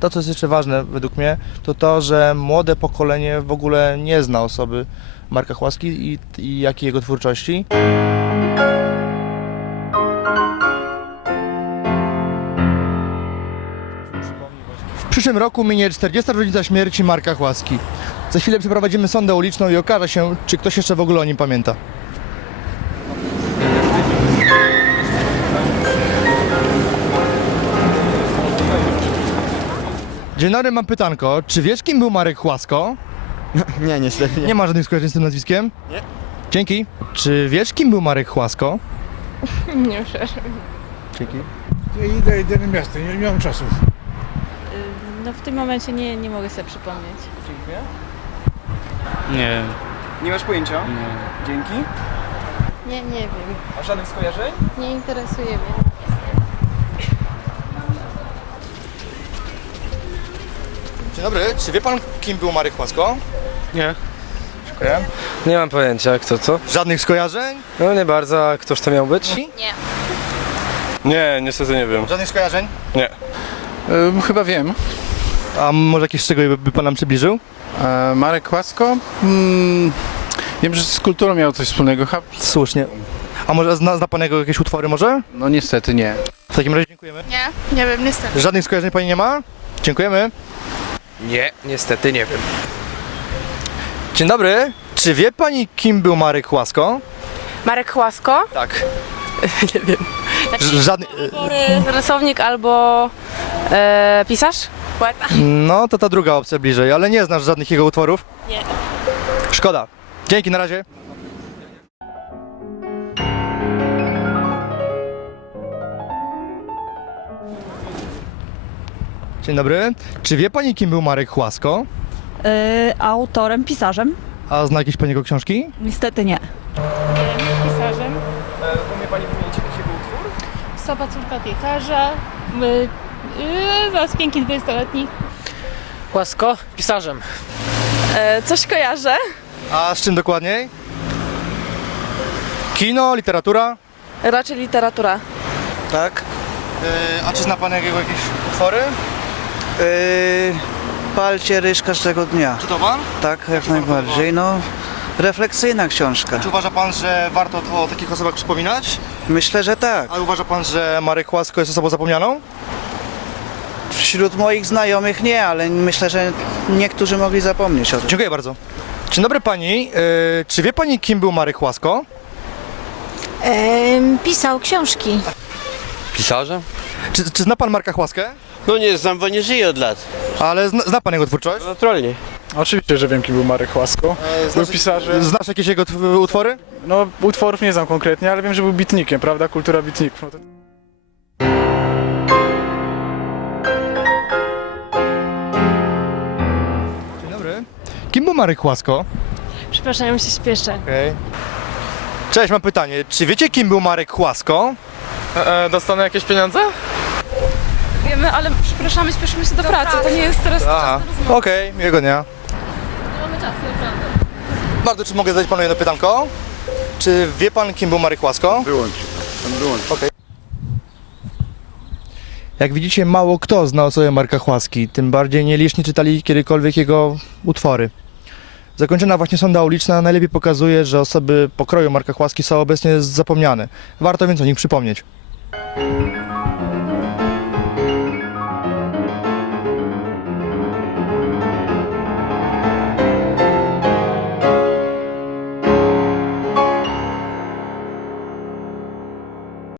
To, co jest jeszcze ważne według mnie, to to, że młode pokolenie w ogóle nie zna osoby Marka Chłaski i, i jakiej jego twórczości. W przyszłym roku minie 40. rocznica śmierci Marka Chłaski. Za chwilę przeprowadzimy sondę uliczną i okaże się, czy ktoś jeszcze w ogóle o nim pamięta. Dzień dobry, mam pytanko. Czy wiesz, kim był Marek Chłasko? Nie, niestety Nie ma żadnych skojarzeń z tym nazwiskiem? Nie. Dzięki. Czy wiesz, kim był Marek Chłasko? Nie wiem. Dzięki. Ja idę, idę na miasto, nie, nie mam czasu. No w tym momencie nie, nie mogę sobie przypomnieć. Nie, Nie masz pojęcia? nie. Dzięki. Nie, nie wiem. A żadnych skojarzeń? Nie interesuje mnie. Dzień dobry. Czy wie pan, kim był Marek Chłasko? Nie. Dziękuję. Nie mam pojęcia, kto to. Żadnych skojarzeń? No nie bardzo, a któż to miał być? Nie, niestety nie wiem. Żadnych skojarzeń? chyba wiem. A może jakieś szczegóły by, by pan nam przybliżył? E, Marek Łasko? Mm, wiem, że z kulturą miał coś wspólnego. Ha, Słusznie. A może zna, zna pan jego jakieś utwory może? no niestety nie. W takim razie dziękujemy. Nie, nie wiem, niestety. Żadnych skojarzeń pani nie ma? Dziękujemy. Nie, niestety nie wiem. Dzień dobry. Czy wie pani, kim był Marek Chłasko? Marek Chłasko, Tak. nie wiem. Ż- Żadny... Rysownik albo e, pisarz? Poeta? No, to ta druga opcja bliżej, ale nie znasz żadnych jego utworów? Nie. Szkoda. Dzięki, na razie. Dzień dobry. Czy wie pani, kim był Marek Chłasko? Y, autorem, pisarzem? A zna jakieś pani jego książki? Niestety nie. Pisarzem. umie pani wymienić jakiś jego utwór? Sowa córka piekarza. My, yy, zaraz piękny 20-letni. Łasko? Pisarzem. E, coś kojarzę. A z czym dokładniej? Kino, literatura? Raczej literatura. Tak. Yy, a czy zna pan jego jakieś utwory? Yy, palcie ryż każdego dnia. Czytał pan? Tak, jak najbardziej. No, refleksyjna książka. Czy uważa pan, że warto o takich osobach wspominać? Myślę, że tak. A uważa pan, że Marek Chłasko jest osobą zapomnianą? Wśród moich znajomych nie, ale myślę, że niektórzy mogli zapomnieć o tym. Dziękuję bardzo. Dzień dobry pani. Yy, czy wie pani, kim był Marek Chłasko? pisał książki. Pisarzem? Czy, czy zna pan Marka Chłaskę? No nie znam, bo nie żyję od lat. Ale zna, zna pan jego twórczość? Naturalnie. Oczywiście, że wiem, kim był Marek Łasko. Był pisarzem. Znasz jakieś jego tw- utwory? No, utworów nie znam konkretnie, ale wiem, że był bitnikiem, prawda? Kultura bitników. No to... Dzień dobry. Kim był Marek Chłasko? Przepraszam, ja się śpieszę. Okej. Cześć, mam pytanie. Czy wiecie, kim był Marek Chłasko? E, dostanę jakieś pieniądze? Wiemy, ale przepraszamy, śpieszymy się do pracy. To nie jest teraz Aha. Okej, miłego dnia. Nie mamy czasu, naprawdę. Bardzo, czy mogę zadać panu jedno pytanko? Czy wie pan, kim był Marek Chłasko? Wyłącz. Wyłącz. Jak widzicie, mało kto zna osobę Marka Chłaski, tym bardziej nieliczni czytali kiedykolwiek jego utwory. Zakończona właśnie sonda uliczna najlepiej pokazuje, że osoby pokroju Marka Chłaski są obecnie zapomniane. Warto więc o nich przypomnieć.